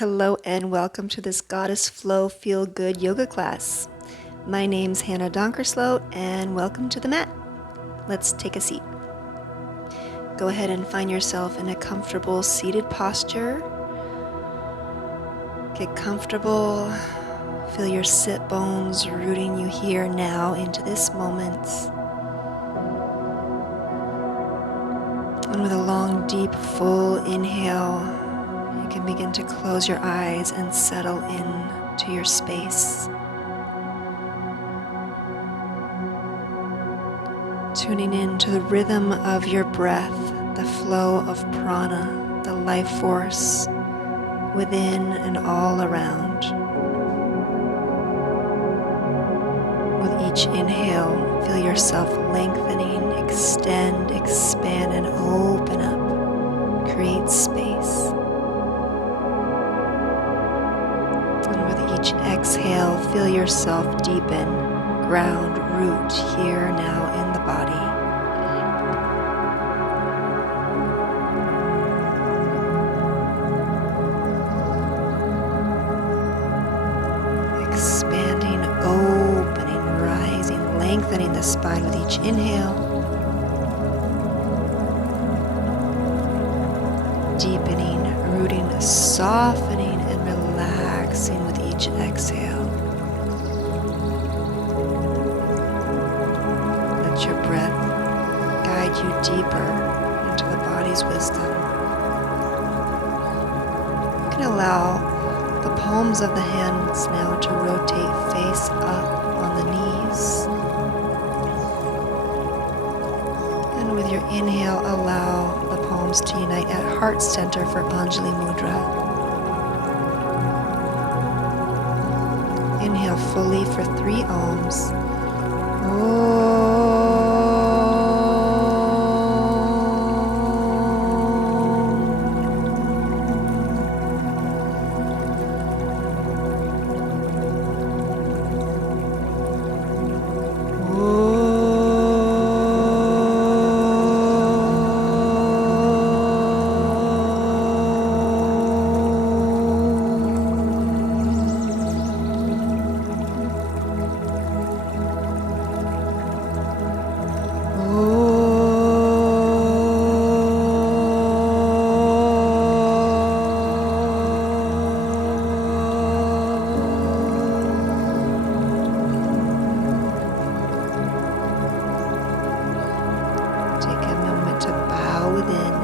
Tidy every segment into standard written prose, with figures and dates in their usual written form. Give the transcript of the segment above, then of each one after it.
Hello and welcome to this Goddess Flow Feel Good yoga class. My name's Hannah Donkersloot and welcome to the mat. Let's take a seat. Go ahead and find yourself in a comfortable seated posture. Get comfortable. Feel your sit bones rooting you here now into this moment. And with a long, deep, full inhale, you can begin to close your eyes and settle in to your space. Tuning in to the rhythm of your breath, the flow of prana, the life force within and all around. With each inhale, feel yourself lengthening, extend, expand, and open up. Create space. And with each exhale, feel yourself deepen, ground, root here now in the body. Expanding, opening, rising, lengthening the spine with each inhale. Deepening, rooting, softening, and relaxing with each exhale. Let your breath guide you deeper into the body's wisdom. You can allow the palms of the hands now to rotate face up on the knees. And with your inhale, allow the palms to unite at heart center for Anjali Mudra. Inhale fully for 3 ohms.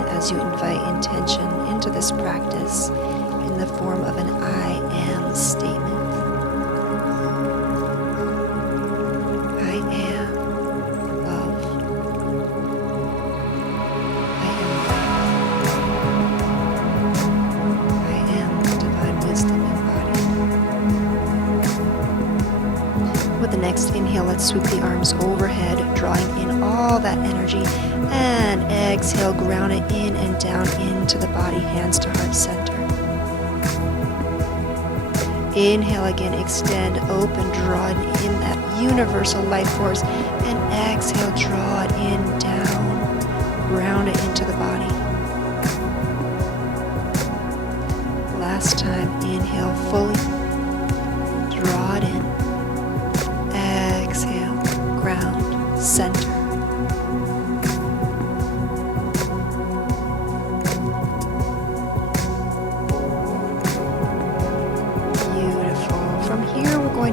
As you invite intention into this practice in the form of an I am statement. I am love. I am life. I am divine wisdom embodied. With the next inhale, let's swoop the arms overhead, drawing in all that energy. And exhale, ground it in and down into the body, hands to heart center. Inhale again, extend, open, draw it in that universal life force. And exhale, draw it in, down, ground it into the body. Last time, inhale fully, draw it in. Exhale, ground, center.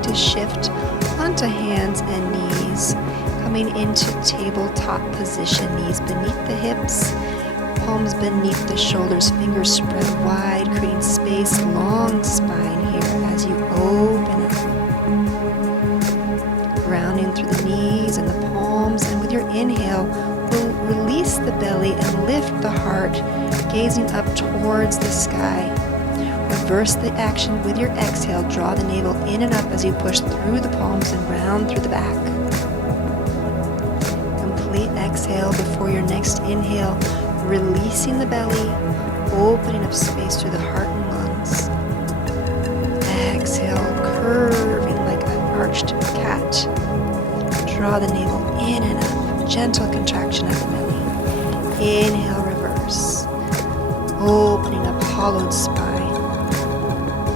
To shift onto hands and knees, coming into tabletop position, knees beneath the hips, palms beneath the shoulders, fingers spread wide, creating space, long spine here as you open up. Grounding through the knees and the palms, and with your inhale, we'll release the belly and lift the heart, gazing up towards the sky. Reverse the action with your exhale. Draw the navel in and up as you push through the palms and round through the back. Complete exhale before your next inhale, releasing the belly, opening up space through the heart and lungs. Exhale, curving like an arched cat. Draw the navel in and up, gentle contraction of the belly. Inhale, reverse. Opening up hollowed spine.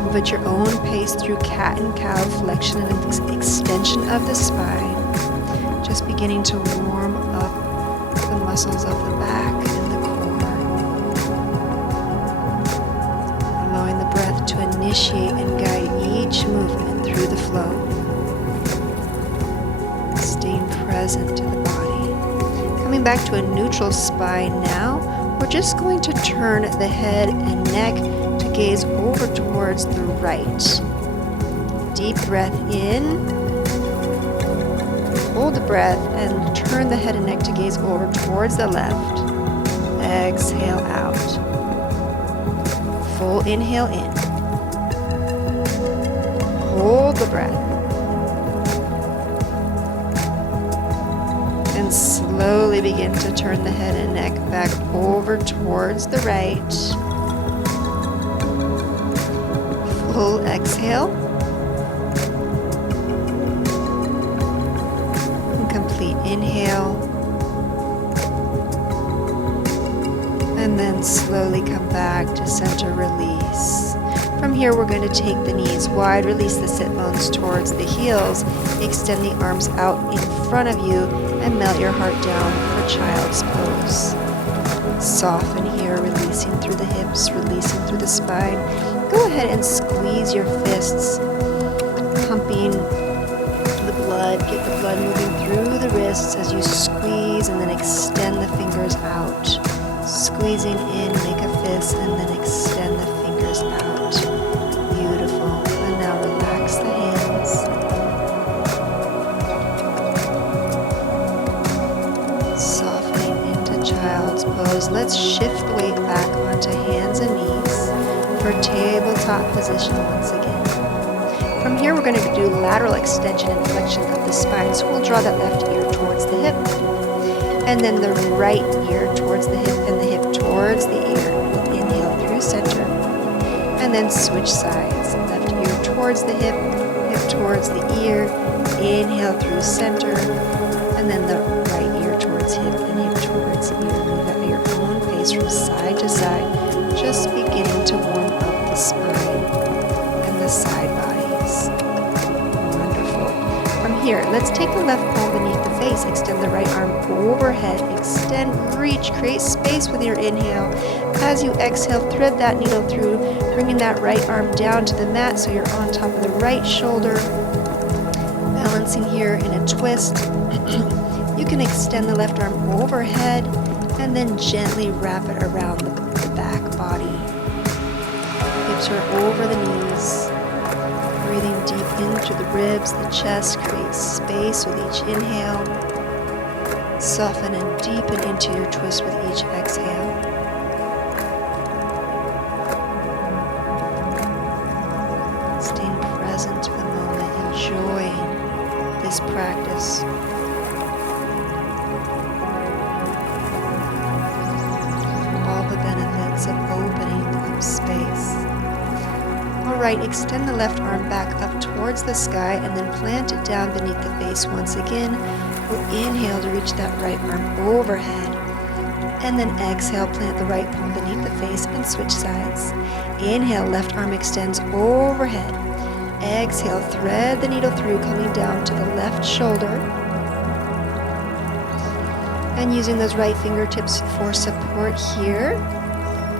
Move at your own pace through cat and cow, flexion and extension of the spine. Just beginning to warm up the muscles of the back and the core. Allowing the breath to initiate and guide each movement through the flow. Staying present to the body. Coming back to a neutral spine now, we're just going to turn the head and neck to gaze over towards the right. Deep breath in. Hold the breath and turn the head and neck to gaze over towards the left. Exhale out. Full inhale in. Hold the breath. And slowly begin to turn the head and neck back over towards the right. Full exhale. And complete inhale. And then slowly come back to center release. From here, we're going to take the knees wide, release the sit bones towards the heels, extend the arms out in front of you, and melt your heart down for child's pose. Soften here, releasing through the hips, releasing through the spine. Go ahead and squeeze your fists, pumping the blood. Get the blood moving through the wrists as you squeeze and then extend the fingers out. Squeezing in, make a fist, and then extend the fingers out. Beautiful. And now relax the hands. Softening into child's pose. Let's shift the weight back onto hands and knees for tabletop position once again. From here, we're going to do lateral extension and flexion of the spine. So we'll draw that left ear towards the hip, and then the right ear towards the hip, and the hip towards the ear. Inhale through center, and then switch sides. Left ear towards the hip, hip towards the ear. Inhale through center, and then the right ear towards hip and hip towards ear. Move at your own pace from side to side, just beginning to warm up the spine and the side bodies. Wonderful. From here, let's take the left palm beneath the face, extend the right arm overhead, extend, reach, create space with your inhale. As you exhale, thread that needle through, bringing that right arm down to the mat so you're on top of the right shoulder. Balancing here in a twist. You can extend the left arm overhead and then gently wrap it around the back body. Hips are over the knees. Breathing deep into the ribs, the chest, create space with each inhale. Soften and deepen into your twist with each exhale. Staying present to the moment, enjoying this practice. All the benefits of opening up space. Alright, extend the left arm back up towards the sky and then plant it down beneath the face once again. We'll inhale to reach that right arm overhead. And then exhale, plant the right palm beneath the face and switch sides. Inhale, left arm extends overhead. Exhale, thread the needle through, coming down to the left shoulder. And using those right fingertips for support here.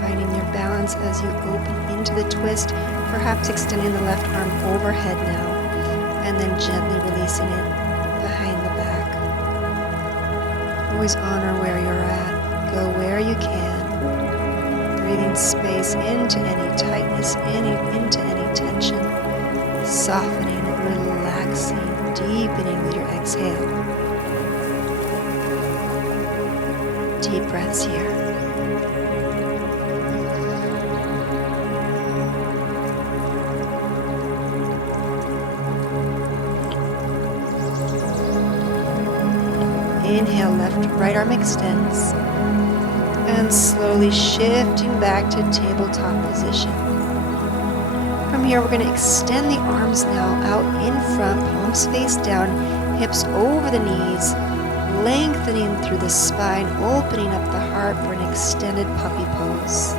Finding your balance as you open into the twist, perhaps extending the left arm overhead now, and then gently releasing it behind the back. Always honor where you're at. Go where you can. Breathing space into any tightness, into any tension. Softening, relaxing, deepening with your exhale. Deep breaths here. Inhale, left, right arm extends. And slowly shifting back to tabletop position. From here, we're going to extend the arms now out in front, palms face down, hips over the knees, lengthening through the spine, opening up the heart for an extended puppy pose.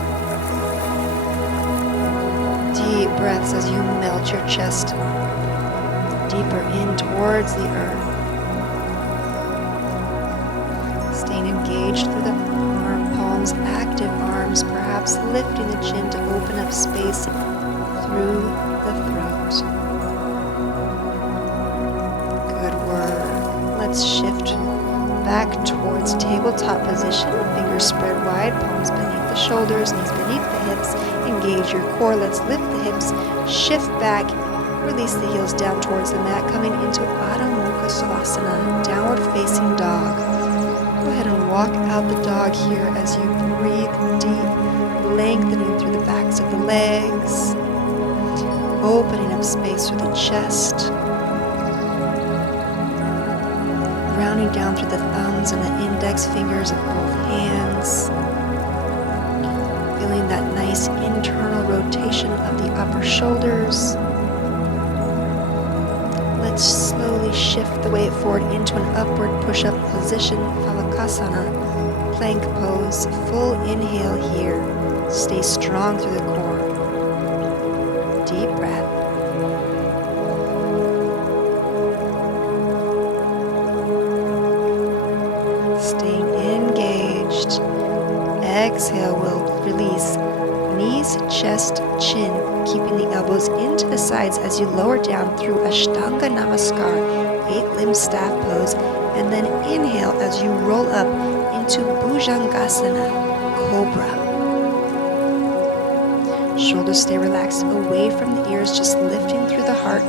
Deep breaths as you melt your chest deeper in towards the earth. Staying engaged through the arm palms, active arms, perhaps lifting the chin to open up space through the throat. Good work. Let's shift back towards tabletop position. Fingers spread wide, palms beneath the shoulders, knees beneath the hips. Engage your core. Let's lift the hips, shift back, release the heels down towards the mat, coming into Adho Mukha Savasana, downward facing dog. Go ahead and walk out the dog here as you breathe deep, lengthening through the backs of the legs, opening up space through the chest, rounding down through the thumbs and the index fingers of both hands, feeling that nice internal rotation of the upper shoulders. Let's slowly shift the weight forward into an upward push-up position, Phalakasana, plank pose. Full inhale here. Stay strong through the core. Deep breath. Staying engaged. Exhale, we'll release knees, chest, chin, keeping the elbows into the sides as you lower down through Ashtanga Namaskar, 8-limb staff pose, and then inhale as you roll up into Bhujangasana, Cobra. Shoulders stay relaxed away from the ears, just lifting through the heart,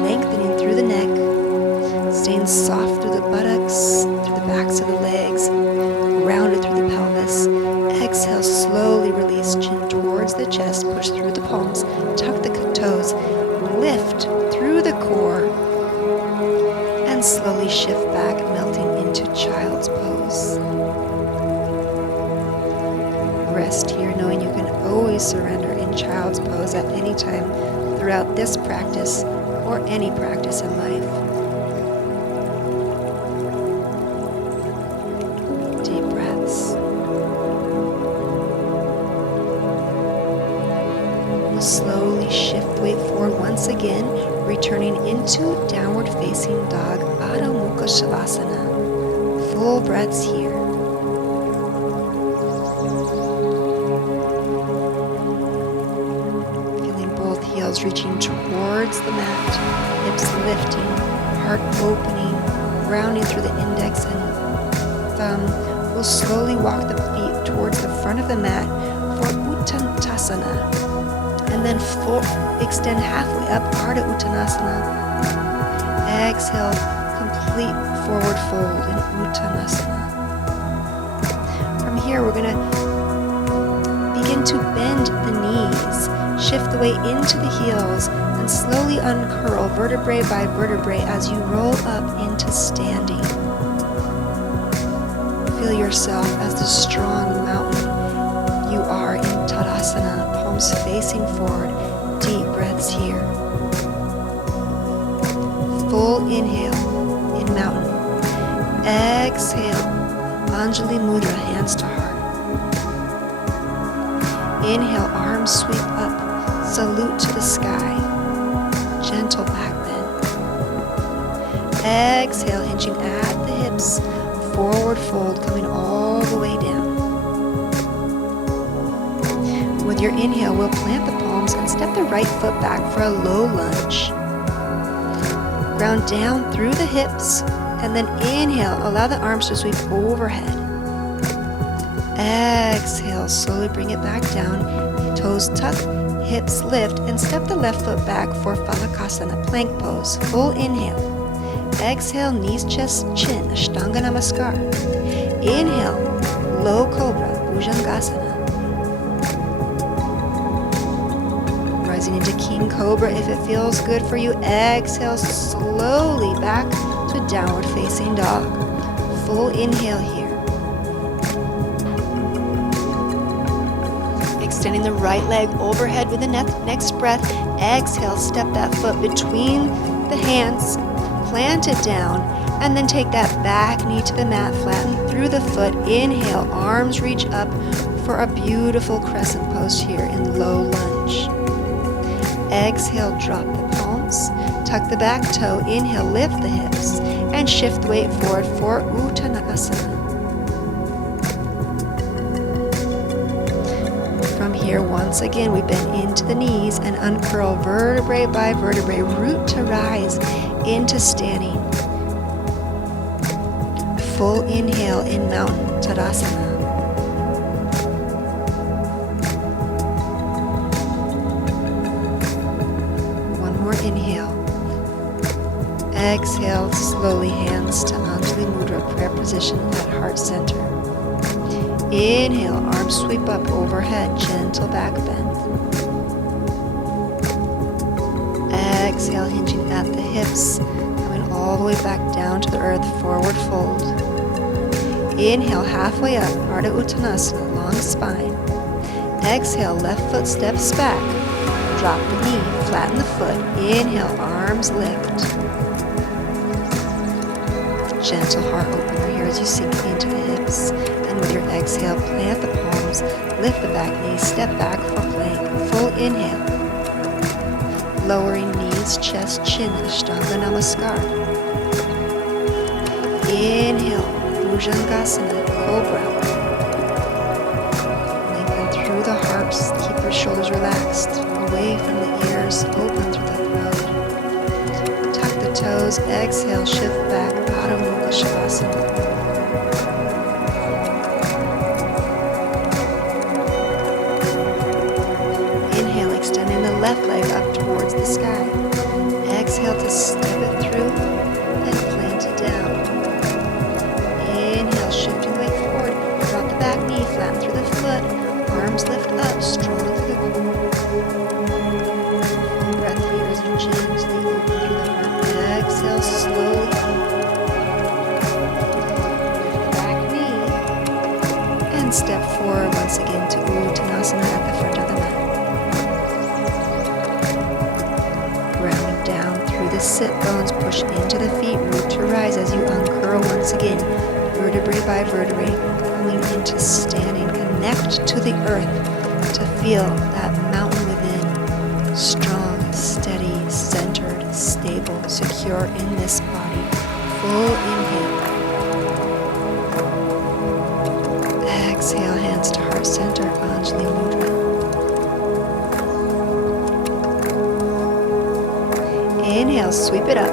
lengthening through the neck, staying soft through the buttocks, through the backs of the legs, rounded through the pelvis. Exhale, slowly release chin towards the chest, push through the palms, tuck the toes, lift through the core, and slowly shift back, melting into child's pose. Rest here, knowing you can always surrender in child's pose at any time throughout this practice or any practice in life. Deep breaths. We'll slowly shift the weight forward once again, returning into downward facing dog, Adho Mukha Savasana. Full breaths here. Feeling both heels reaching towards the mat, hips lifting, heart opening, rounding through the index and thumb. We'll slowly walk the feet towards the front of the mat for Uttanasana. And then extend halfway up, Ardha Uttanasana. Exhale, complete forward fold in Uttanasana. From here, we're going to begin to bend the knees, shift the weight into the heels, and slowly uncurl vertebrae by vertebrae as you roll up into standing. Feel yourself as the strong mountain you are in Tadasana, palms facing forward, deep breaths here. Full inhale in mountain. Exhale, Anjali Mudra, hands to heart. Inhale, arms sweep up, salute to the sky, gentle back bend. Exhale, hinging at the hips, forward fold coming all the way down. With your inhale, we'll plant the palms and step the right foot back for a low lunge. Ground down through the hips, and then inhale, allow the arms to sweep overhead. Exhale, slowly bring it back down, toes tuck, hips lift, and step the left foot back for Phalakasana, plank pose. Full inhale. Exhale, knees, chest, chin, Ashtanga Namaskar. Inhale, low cobra, Bhujangasana. Rising into King Cobra if it feels good for you. Exhale, slowly back to downward facing dog. Full inhale here. Extending the right leg overhead with the next breath. Exhale, step that foot between the hands, plant it down, and then take that back knee to the mat, flatten through the foot. Inhale, arms reach up for a beautiful crescent pose here in low lunge. Exhale, drop the palms. Tuck the back toe. Inhale, lift the hips. And shift the weight forward for Uttanasana. From here, once again, we bend into the knees and uncurl vertebrae by vertebrae. Root to rise into standing. Full inhale in Mountain Tadasana. One more inhale. Exhale, slowly hands to Anjali Mudra, prayer position at heart center. Inhale, arms sweep up overhead, gentle back bend. Exhale, hinging at the hips, coming all the way back down to the earth, forward fold. Inhale, halfway up, Ardha Uttanasana, long spine. Exhale, left foot steps back. Drop the knee, flatten the foot. Inhale, arms lift. Gentle heart opener here as you sink into the hips. And with your exhale, plant the palms, lift the back knee, step back for plank. Full inhale. Lowering knees, chest, chin, Ashtanga Namaskar. Inhale, Bhujangasana, Cobra. Lengthen through the heart, keep your shoulders relaxed, away from the ears, open through the throat. Tuck the toes, exhale, shift back, Adho Mukha Shavasana. Inhale, extending the left leg up towards the sky. Exhale to step it through and plant it down. Inhale, shifting weight forward. Drop the back knee, flatten through the foot. Arms lift up, strong through the core. Full breath here as you gently open through the heart. Exhale, slowly. Back knee. And step forward once again to Uttanasana at the front of the mat. Grounding down through the sit bones, push into the feet, root to rise as you uncurl once again, vertebrae by vertebrae, coming into standing. Connect to the earth to feel that mountain within, strong, steady, centered, stable, secure in this body. Full inhale. Exhale, hands to heart center, Anjali Mudra. Inhale, sweep it up.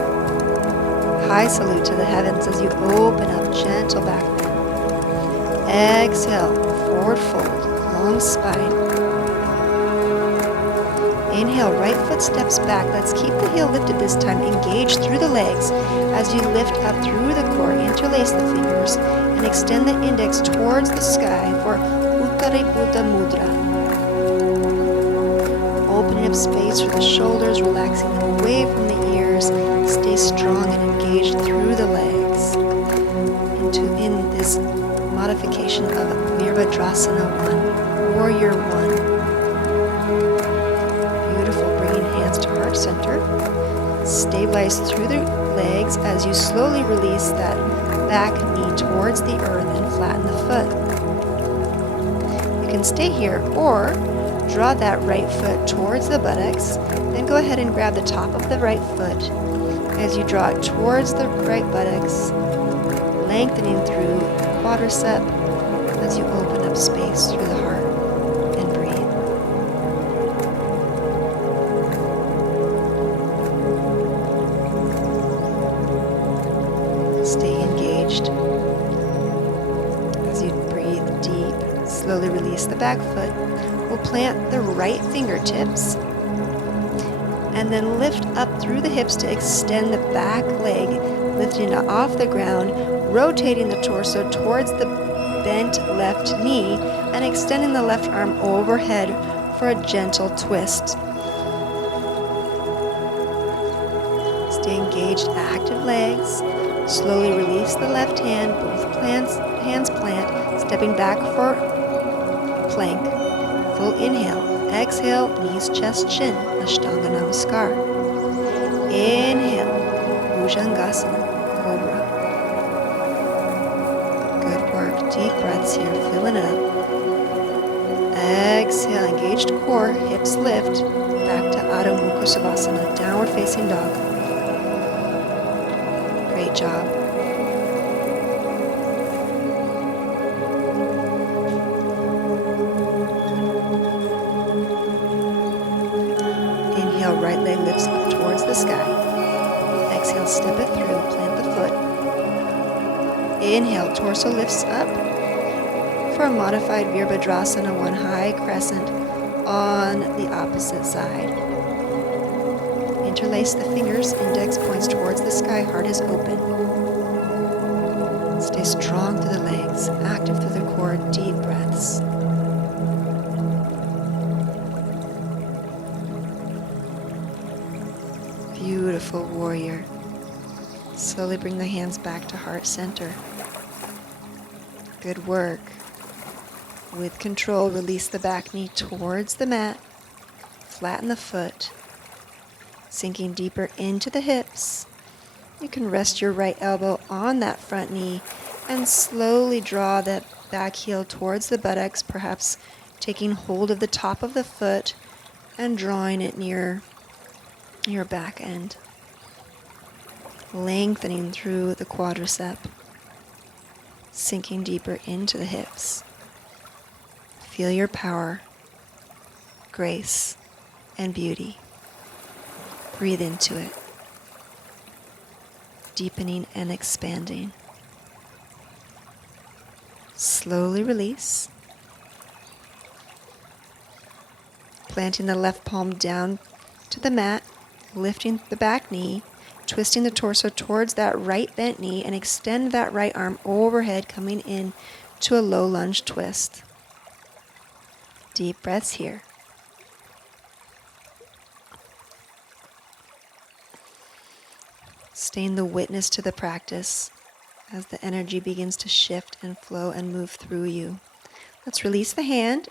High salute to the heavens as you open up, gentle back bend. Exhale, forward fold, long spine. Inhale, right foot steps back. Let's keep the heel lifted this time. Engage through the legs as you lift up through the core. Interlace the fingers and extend the index towards the sky for Uttari Buddha Mudra. Opening up space for the shoulders, relaxing them away from the ears. Stay strong and engaged through the legs. In this modification of Virabhadrasana 1, Warrior 1. Beautiful, bringing hands to heart center. Stabilize through the legs as you slowly release that back knee towards the earth and flatten the foot. You can stay here or draw that right foot towards the buttocks, then go ahead and grab the top of the right foot as you draw it towards the right buttocks, lengthening through quadricep as you open up space through the heart and breathe. Stay engaged as you breathe deep. Slowly release the back foot. We'll plant the right fingertips and then lift up through the hips to extend the back leg, lifting it off the ground, rotating the torso towards the bent left knee and extending the left arm overhead for a gentle twist. Stay engaged, active legs. Slowly release the left hand, both hands plant, stepping back for plank. Full inhale. Exhale, knees, chest, chin, Ashtanga Namaskar. Inhale, Bhujangasana, Cobra. Good work. Deep breaths here, filling it up. Exhale, engaged core, hips lift. Back to Adho Mukha Savasana, downward facing dog. Great job. Inhale, right leg lifts up towards the sky. Exhale, step it through, plant the foot. Inhale, torso lifts up for a modified Virabhadrasana, one high crescent on the opposite side. Interlace the fingers, index points towards the sky, heart is open. Stay strong through the legs, active through the core, deep breaths. Beautiful warrior. Slowly bring the hands back to heart center. Good work. With control, release the back knee towards the mat. Flatten the foot. Sinking deeper into the hips. You can rest your right elbow on that front knee and slowly draw that back heel towards the buttocks, perhaps taking hold of the top of the foot and drawing it near your back end. Lengthening through the quadricep. Sinking deeper into the hips. Feel your power, grace, and beauty. Breathe into it. Deepening and expanding. Slowly release. Planting the left palm down to the mat, lifting the back knee, twisting the torso towards that right bent knee, and extend that right arm overhead, coming in to a low lunge twist. Deep breaths here. Staying the witness to the practice as the energy begins to shift and flow and move through you. Let's release the hand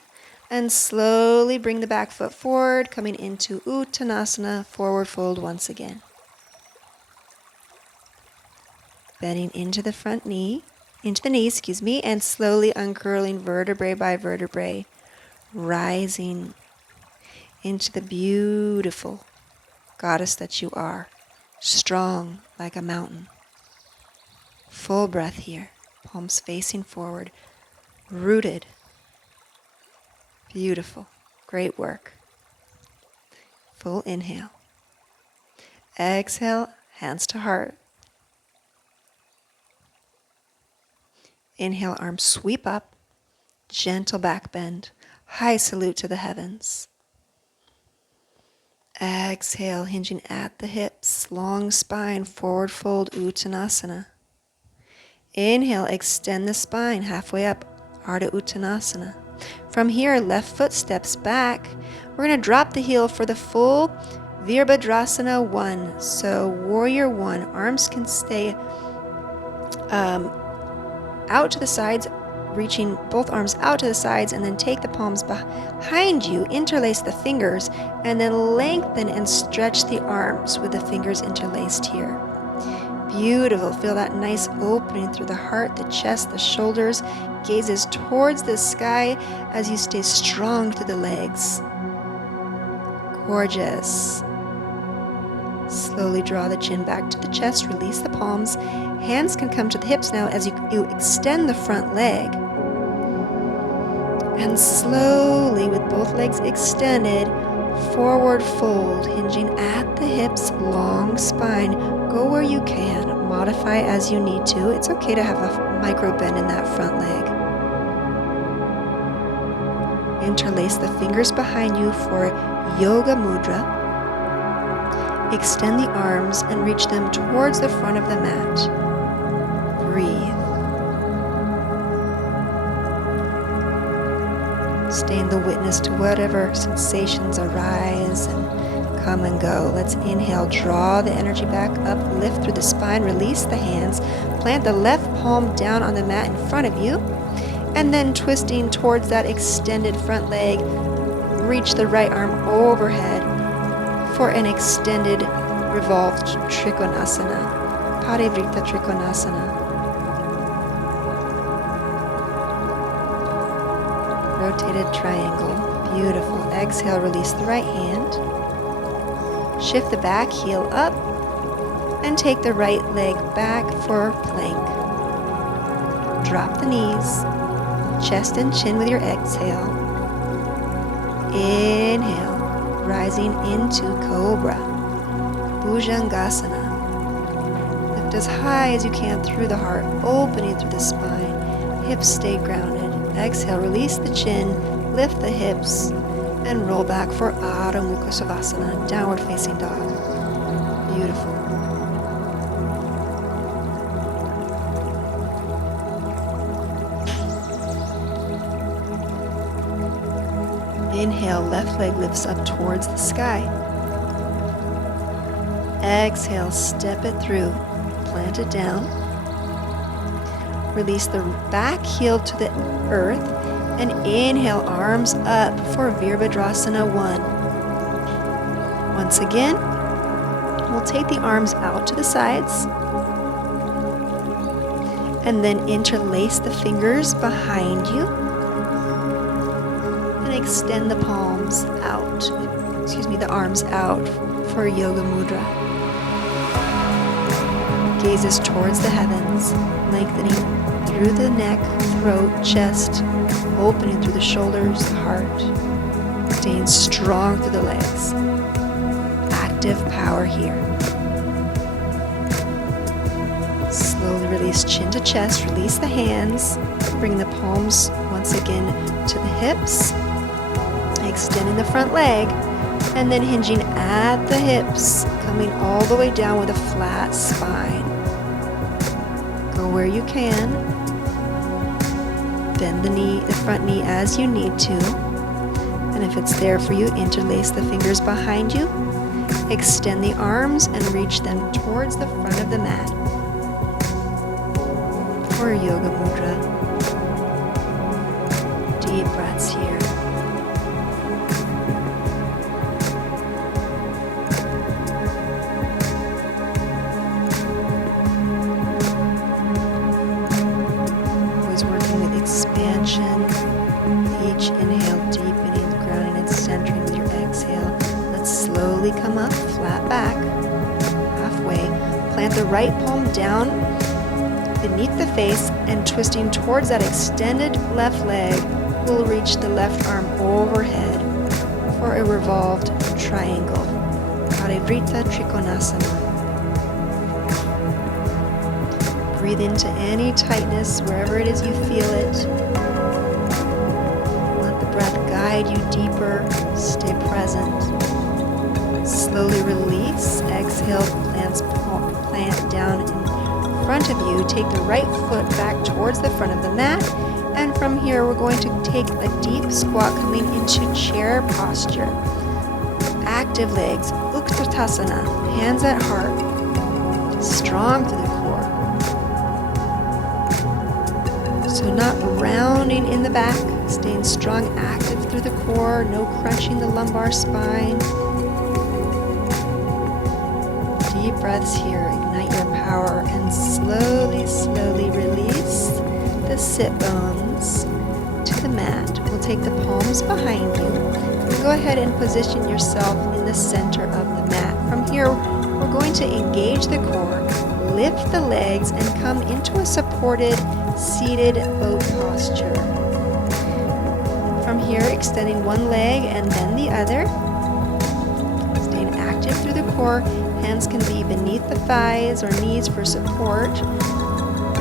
and slowly bring the back foot forward, coming into Uttanasana, forward fold once again. Bending into the front knee, into the knee, and slowly uncurling vertebrae by vertebrae, rising into the beautiful goddess that you are, strong like a mountain. Full breath here, palms facing forward, rooted. Beautiful, great work. Full inhale. Exhale, hands to heart. Inhale, arms sweep up, gentle back bend, high salute to the heavens. Exhale, hinging at the hips, long spine, forward fold, Uttanasana. Inhale, extend the spine, halfway up, Ardha Uttanasana. From here, left foot steps back. We're going to drop the heel for the full Virabhadrasana 1. So warrior 1, arms can stay out to the sides, reaching both arms out to the sides, and then take the palms behind you, interlace the fingers, and then lengthen and stretch the arms with the fingers interlaced here. Beautiful. Feel that nice opening through the heart, the chest, the shoulders. Gazes towards the sky as you stay strong through the legs. Gorgeous. Slowly draw the chin back to the chest, release the palms. Hands can come to the hips now as you extend the front leg. And slowly, with both legs extended, forward fold, hinging at the hips, long spine. Go where you can, modify as you need to. It's okay to have a micro bend in that front leg. Interlace the fingers behind you for Yoga Mudra. Extend the arms and reach them towards the front of the mat. Breathe. Staying the witness to whatever sensations arise and come and go. Let's inhale, draw the energy back up, lift through the spine, release the hands, plant the left palm down on the mat in front of you, and then twisting towards that extended front leg, reach the right arm overhead for an extended revolved Trikonasana, Parivrita Trikonasana. Rotated triangle. Beautiful. Exhale, release the right hand. Shift the back heel up and take the right leg back for plank. Drop the knees, chest and chin with your exhale. Inhale, rising into Cobra, Bhujangasana. Lift as high as you can through the heart, opening through the spine. Hips stay grounded. Exhale, release the chin, lift the hips, and roll back for Adho Mukha Savasana, downward facing dog. Beautiful. Inhale, left leg lifts up towards the sky. Exhale, step it through, plant it down. Release the back heel to the earth and inhale, arms up for Virabhadrasana 1. Once again, we'll take the arms out to the sides and then interlace the fingers behind you and extend the palms out, the arms out for Yoga Mudra. Gazes towards the heavens, lengthening through the neck, throat, chest, opening through the shoulders, the heart, staying strong through the legs. Active power here. Slowly release chin to chest, release the hands, bring the palms once again to the hips, extending the front leg, and then hinging at the hips, coming all the way down with a flat spine. Go where you can. Bend the front knee as you need to. And if it's there for you, interlace the fingers behind you. Extend the arms and reach them towards the front of the mat for Yoga Mudra. Deep breaths here. Expansion. Each inhale, deepening, grounding and centering with your exhale. Let's slowly come up, flat back, halfway. Plant the right palm down beneath the face and twisting towards that extended left leg, we'll reach the left arm overhead for a revolved triangle. Parivrita Trikonasana. Breathe into any tightness wherever it is you feel it. Let the breath guide you deeper. Stay present. Slowly release. Exhale, plant down in front of you. Take the right foot back towards the front of the mat. And from here, we're going to take a deep squat coming into chair posture. Active legs, Utkatasana, hands at heart. Strong through the core. So not rounding in the back, staying strong, active through the core, no crunching the lumbar spine. Deep breaths here, ignite your power, and slowly, slowly release the sit bones to the mat. We'll take the palms behind you. And go ahead and position yourself in the center of the mat. From here, we're going to engage the core, lift the legs, and come into a supported seated boat posture. From here, extending one leg and then the other. Staying active through the core. Hands can be beneath the thighs or knees for support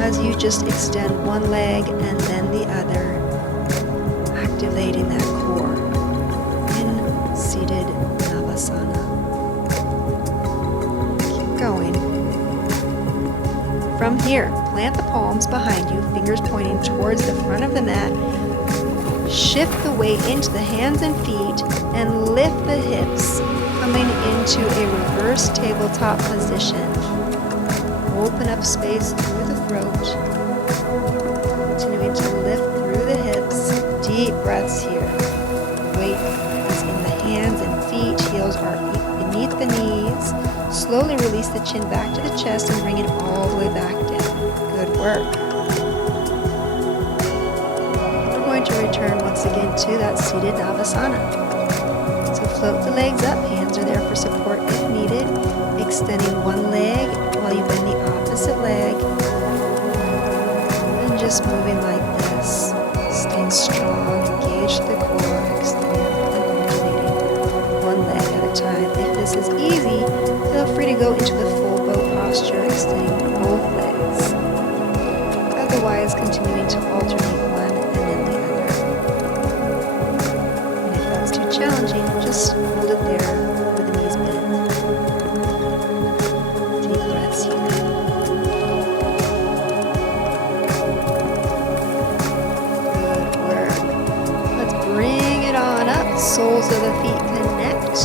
as you just extend one leg and then the other, activating that core in seated Savasana. Keep going. From here, plant the palms behind you, fingers pointing towards the front of the mat. Shift the weight into the hands and feet and lift the hips, coming into a reverse tabletop position. Open up space through the throat. Continuing to lift through the hips. Deep breaths here. Weight is in the hands and feet. Heels are beneath the knees. Slowly release the chin back to the chest and bring it all the way back down. Good work. We're going to return once again to that seated Savasana. So float the legs up, hands are there for support if needed. Extending one leg while you bend the opposite leg. And just moving like this. Staying strong, engaged the core, extending and alternating one leg at a time. If this is easy, feel free to go into the full bow posture, extending both legs. Otherwise, continuing to alternate one and then the other. And if that's too challenging, just hold it there with the knees bent. Deep breaths here. Good work. Let's bring it on up. Soles of the feet connect.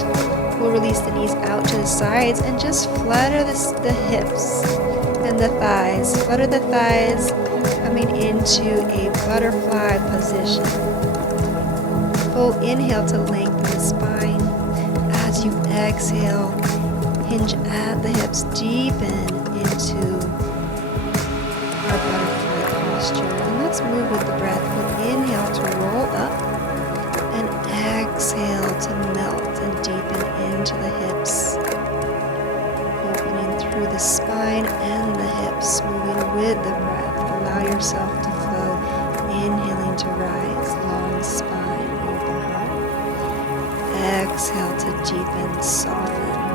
We'll release the knees out to the sides and just flutter the hips and the thighs. Flutter the thighs, coming into a butterfly position. Full inhale to lengthen the spine. As you exhale, hinge at the hips, deepen into our butterfly posture. And let's move with the breath. We'll inhale to roll up and exhale to melt and deepen into the hips. Opening through the spine and the hips, moving with the breath. Allow yourself to flow, inhaling to rise, long spine, open heart. Exhale to deepen, soften.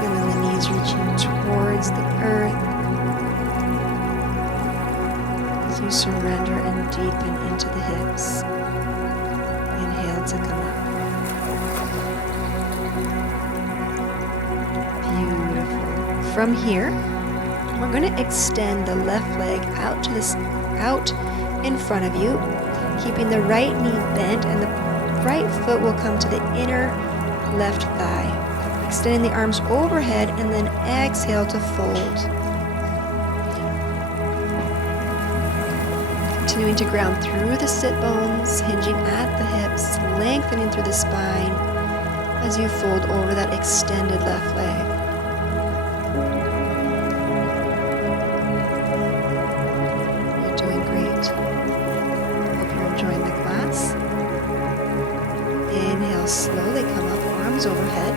Feeling the knees reaching towards the earth as you surrender and deepen into the hips. Inhale to come up. Beautiful. From here, we're going to extend the left leg out in front of you, keeping the right knee bent, and the right foot will come to the inner left thigh. Extending the arms overhead and then exhale to fold. Continuing to ground through the sit bones, hinging at the hips, lengthening through the spine as you fold over that extended left leg. Slowly come up, arms overhead.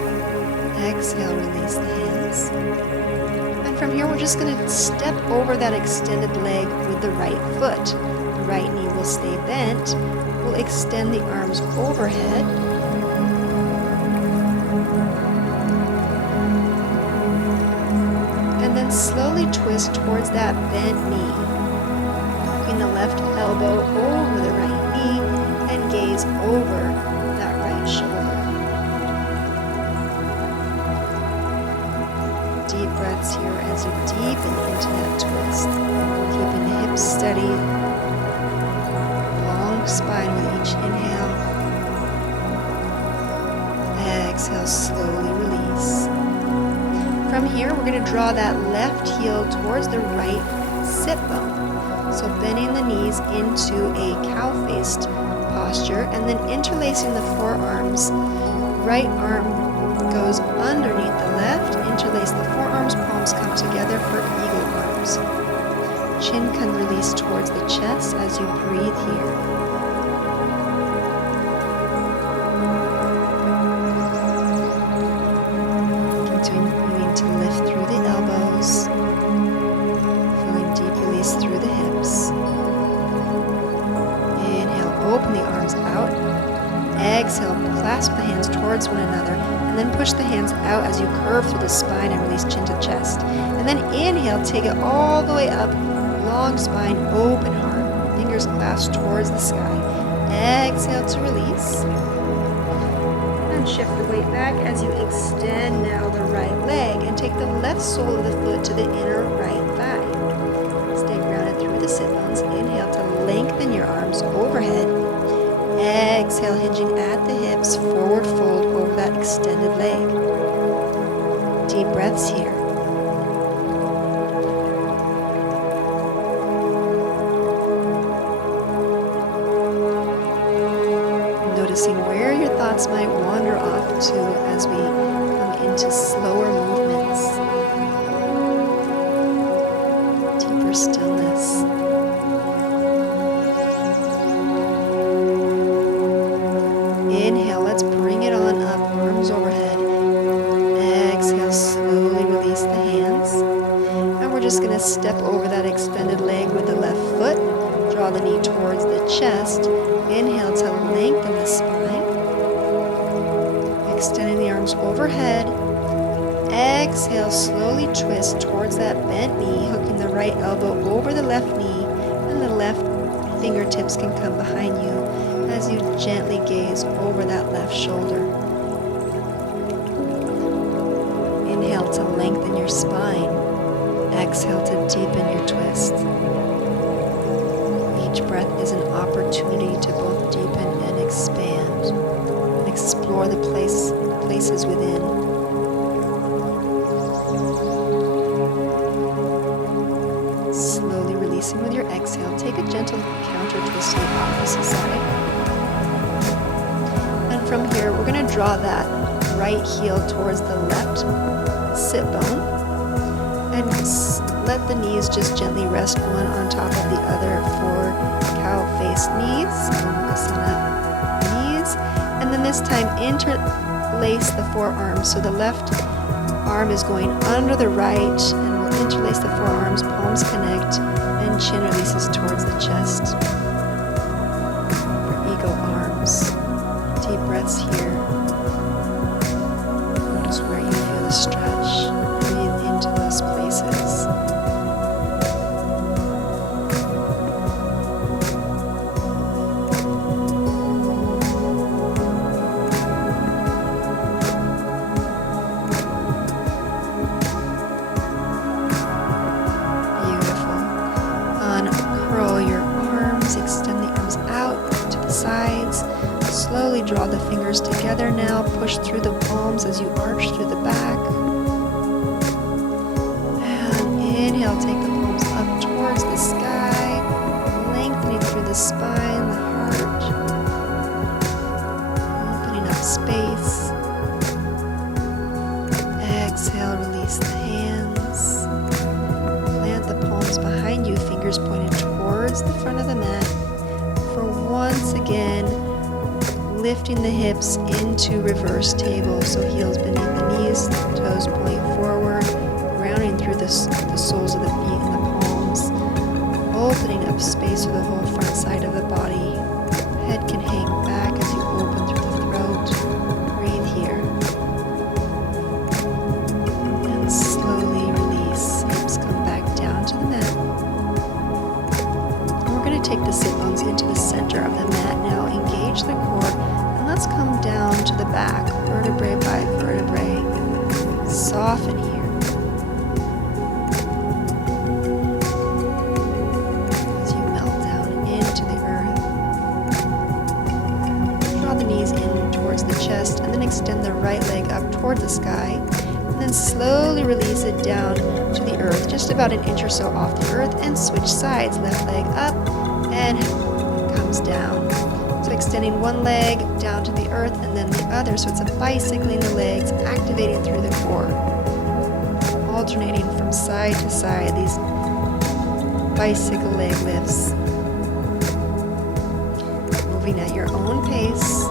Exhale, release the hands. And from here, we're just going to step over that extended leg with the right foot. The right knee will stay bent. We'll extend the arms overhead. And then slowly twist towards that bent knee. Walking the left elbow over the right knee and gaze over shoulder. Deep breaths here as you deepen into that twist. Keeping the hips steady. Long spine with each inhale. Exhale, slowly release. From here, we're going to draw that left heel towards the right sit bone. So bending the knees into a cow-faced posture and then interlacing the forearms. Right arm goes underneath the left, interlace the forearms, palms come together for eagle arms. Chin can release towards the chest as you breathe here. Continuing to lift through the elbows, feeling deep release through the hips. Open the arms out. Exhale, clasp the hands towards one another, and then push the hands out as you curve through the spine and release chin to chest. And then inhale, take it all the way up, long spine, open heart, fingers clasped towards the sky. Exhale to release. And shift the weight back as you extend now the right leg and take the left sole of the foot to the inner right thigh. Stay grounded through the sit bones. Inhale to lengthen your arms overhead. Exhale, hinging at the hips, forward fold over that extended leg. Deep breaths here. Noticing where your thoughts might wander off to as we come into slower movements. Deeper stillness. exhale, slowly release the hands. And we're just going to step over that extended leg with the left foot. Draw the knee towards the chest. Inhale to lengthen the spine. Extending the arms overhead. Exhale, slowly twist towards that bent knee, hooking the right elbow over the left knee, and the left fingertips can come behind you as you gently gaze over that left shoulder. Inhale to lengthen your spine. Exhale to deepen your twist. Each breath is an opportunity to both deepen and expand, and explore the places within. Slowly releasing with your exhale, take a gentle counter twist to the opposite side. And from here, we're going to draw that right heel towards the left sit bone. And let the knees just gently rest one on top of the other for cow-faced knees, knees. And then this time, interlace the forearms. So the left arm is going under the right, and we'll interlace the forearms, palms connect, and chin releases towards the chest. For eagle arms. Deep breaths here. Notice where you feel the stretch. Breathe into those places. Slowly draw the fingers together now. Push through the palms as you arch through the back. And inhale, take the palms up towards the sky, lengthening through the spine, the heart, opening up space. Exhale, release the hands. Plant the palms behind you, fingers pointed towards the front of the mat. For once again, lifting the hips into reverse table, so heels beneath the knees, toes point forward, rounding through the soles of the feet and the palms, opening up space for the whole front side of the body. Head can hang back as you open through the throat. Breathe here. And slowly release. Hips come back down to the mat. And we're going to take the sit bones into the center of the mat now. Engage the core. Let's come down to the back, vertebrae by vertebrae. Soften here. As you melt down into the earth. Draw the knees in towards the chest and then extend the right leg up toward the sky. And then slowly release it down to the earth, just about an inch or so off the earth, and switch sides. Left leg up and comes down. So extending one leg down to the earth and then the other. So it's a bicycling the legs, activating through the core. Alternating from side to side, these bicycle leg lifts. Moving at your own pace.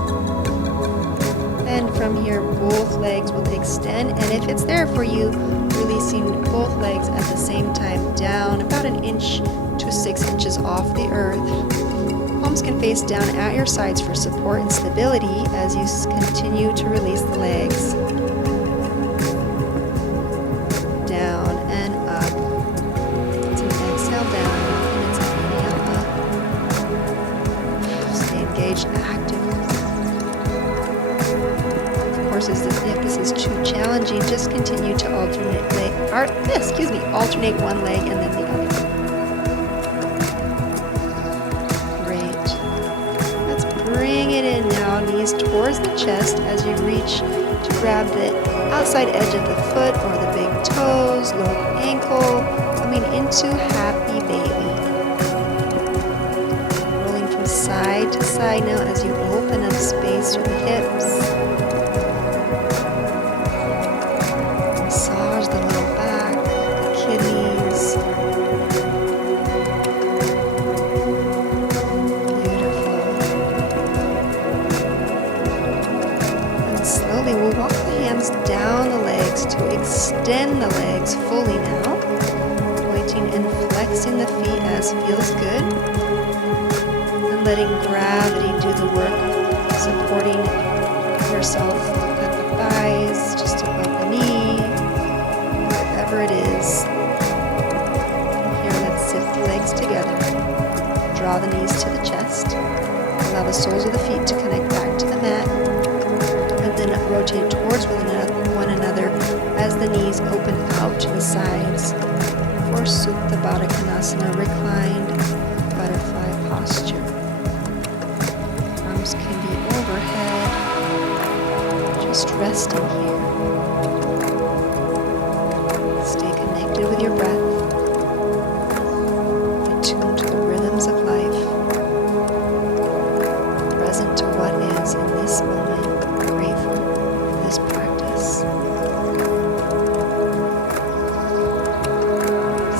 And from here, both legs will extend. And if it's there for you, releasing both legs at the same time down about an inch to 6 inches off the earth. Palms can face down at your sides for support and stability as you continue to release the legs. Down and up. It's an exhale down and it's an inhale up. Stay engaged, active. Of course, if this is too challenging, just continue to alternate one leg and then the other. Bring it in now, knees towards the chest as you reach to grab the outside edge of the foot or the big toes, low ankle, coming into happy baby. Rolling from side to side now as you open up space through the hips. Massage the low back, the kidneys. We'll walk the hands down the legs hands to extend the legs fully now, pointing and flexing the feet as feels good, and letting gravity do the work, supporting yourself at the thighs, just above the knee, wherever it is. Here, let's sit the legs together. Draw the knees to the chest. Allow the soles of the feet to connect back to the mat, and then rotate towards one another as the knees open out to the sides for Supta Baddha Konasana, reclined butterfly posture. Arms can be overhead, just resting here. Stay connected with your breath, attuned to the rhythms of life, present to what is in this moment, grateful for this practice.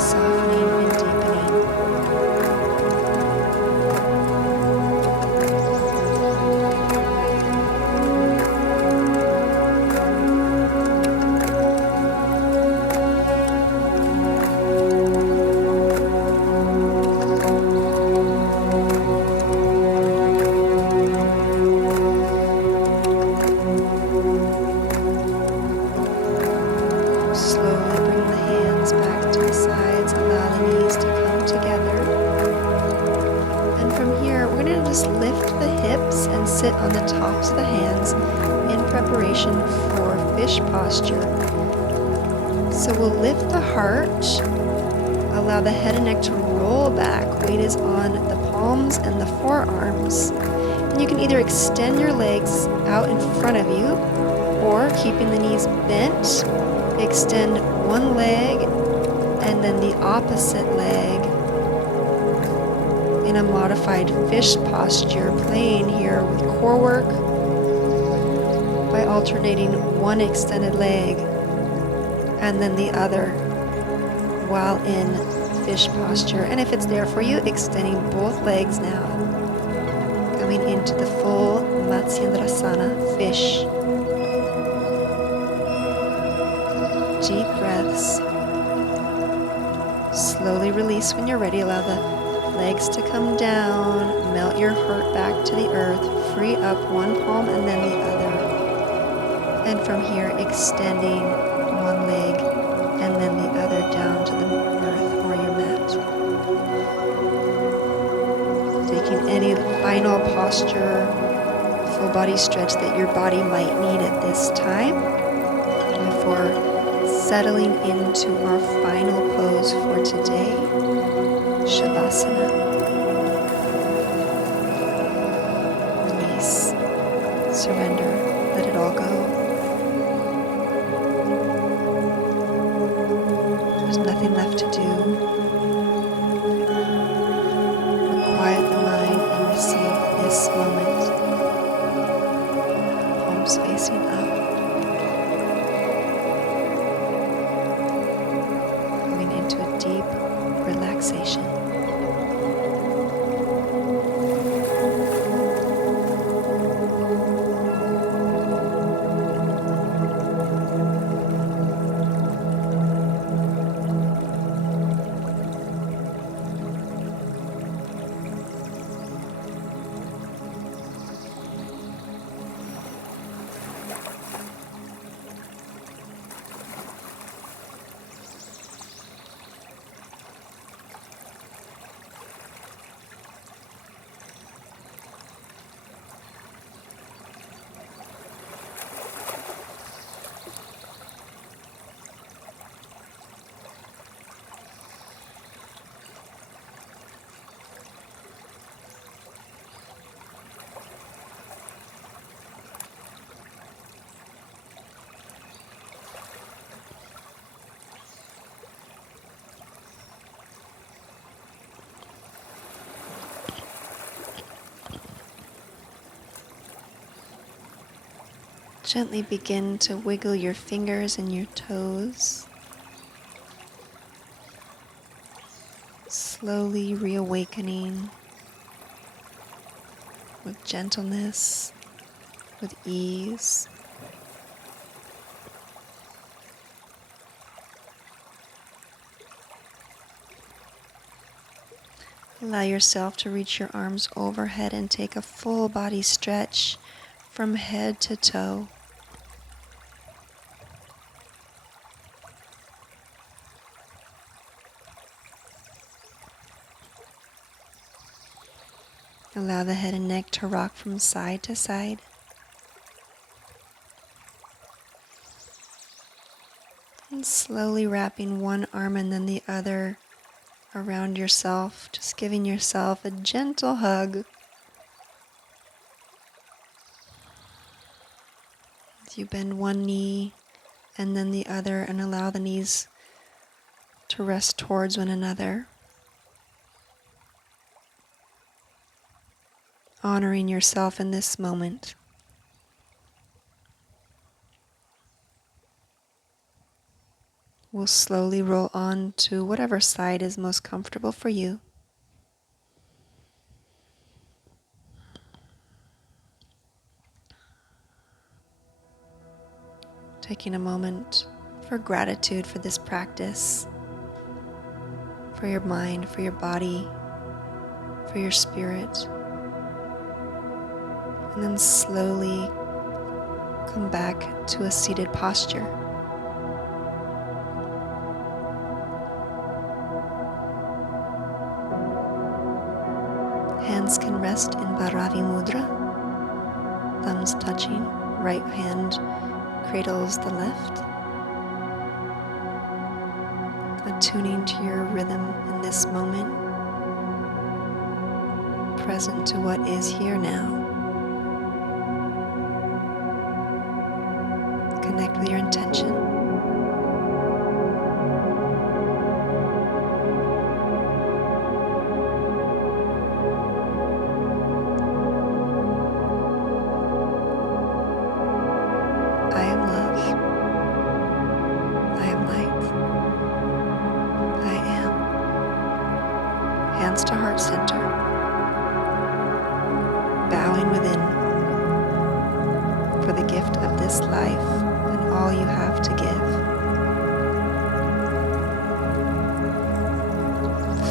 Softening and deepening. Slowly bring the hands back to the sides, allow the knees to come together. And from here, we're going to just lift the hips and sit on the tops of the hands in preparation for fish posture. So we'll lift the heart, allow the head and neck to roll back. Weight is on the palms and the forearms. And you can either extend your legs out in front of you, or keeping the knees bent, extend one leg and then the opposite leg in a modified fish posture, playing here with core work by alternating one extended leg and then the other while in fish posture. And if it's there for you, extending both legs now, coming into the full Matsyendrasana, fish. Deep breaths. Slowly release when you're ready. Allow the legs to come down. Melt your heart back to the earth. Free up one palm and then the other. And from here, extending one leg and then the other down to the earth or your mat. Taking any final posture, full body stretch that your body might need at this time before settling into our final pose for today, Savasana. Release, surrender, let it all go. There's nothing left to do. Quiet the mind and receive this moment. Palms facing up. Deep relaxation. Gently begin to wiggle your fingers and your toes. Slowly reawakening with gentleness, with ease. Allow yourself to reach your arms overhead and take a full body stretch from head to toe. Allow the head and neck to rock from side to side. And slowly wrapping one arm and then the other around yourself, just giving yourself a gentle hug. As you bend one knee and then the other and allow the knees to rest towards one another. Honoring yourself in this moment. We'll slowly roll on to whatever side is most comfortable for you. Taking a moment for gratitude for this practice, for your mind, for your body, for your spirit. And then slowly come back to a seated posture. Hands can rest in Bharavi Mudra, thumbs touching, right hand cradles the left. Attuning to your rhythm in this moment, present to what is here now. Connect with your intention. I am love. I am light. I am. Hands to heart center. Bowing within for the gift of this life and all you have to give.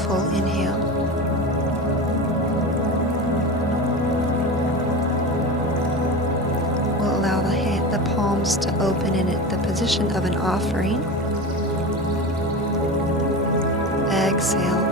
Full inhale. We'll allow the palms to open in the position of an offering. Exhale.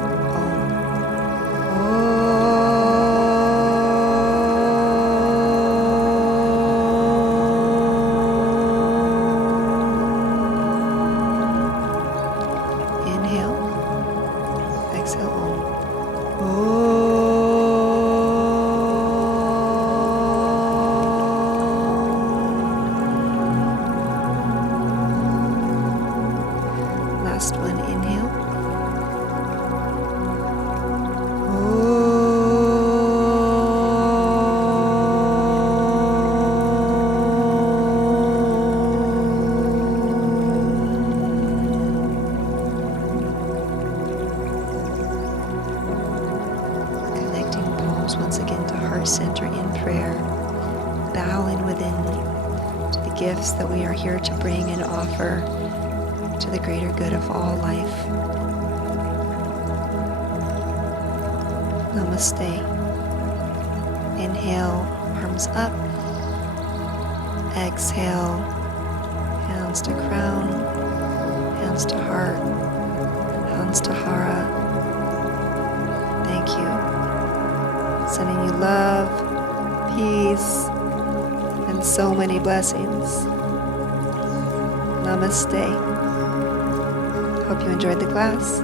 Last one, inhale. Connecting palms once again to heart center in prayer, bowing within to the gifts that we are here to bring and offer to the greater good of all life. Namaste. Inhale, arms up. Exhale, hands to crown, hands to heart, hands to hara. Thank you. Sending you love, peace, and so many blessings. Namaste. Hope you enjoyed the class.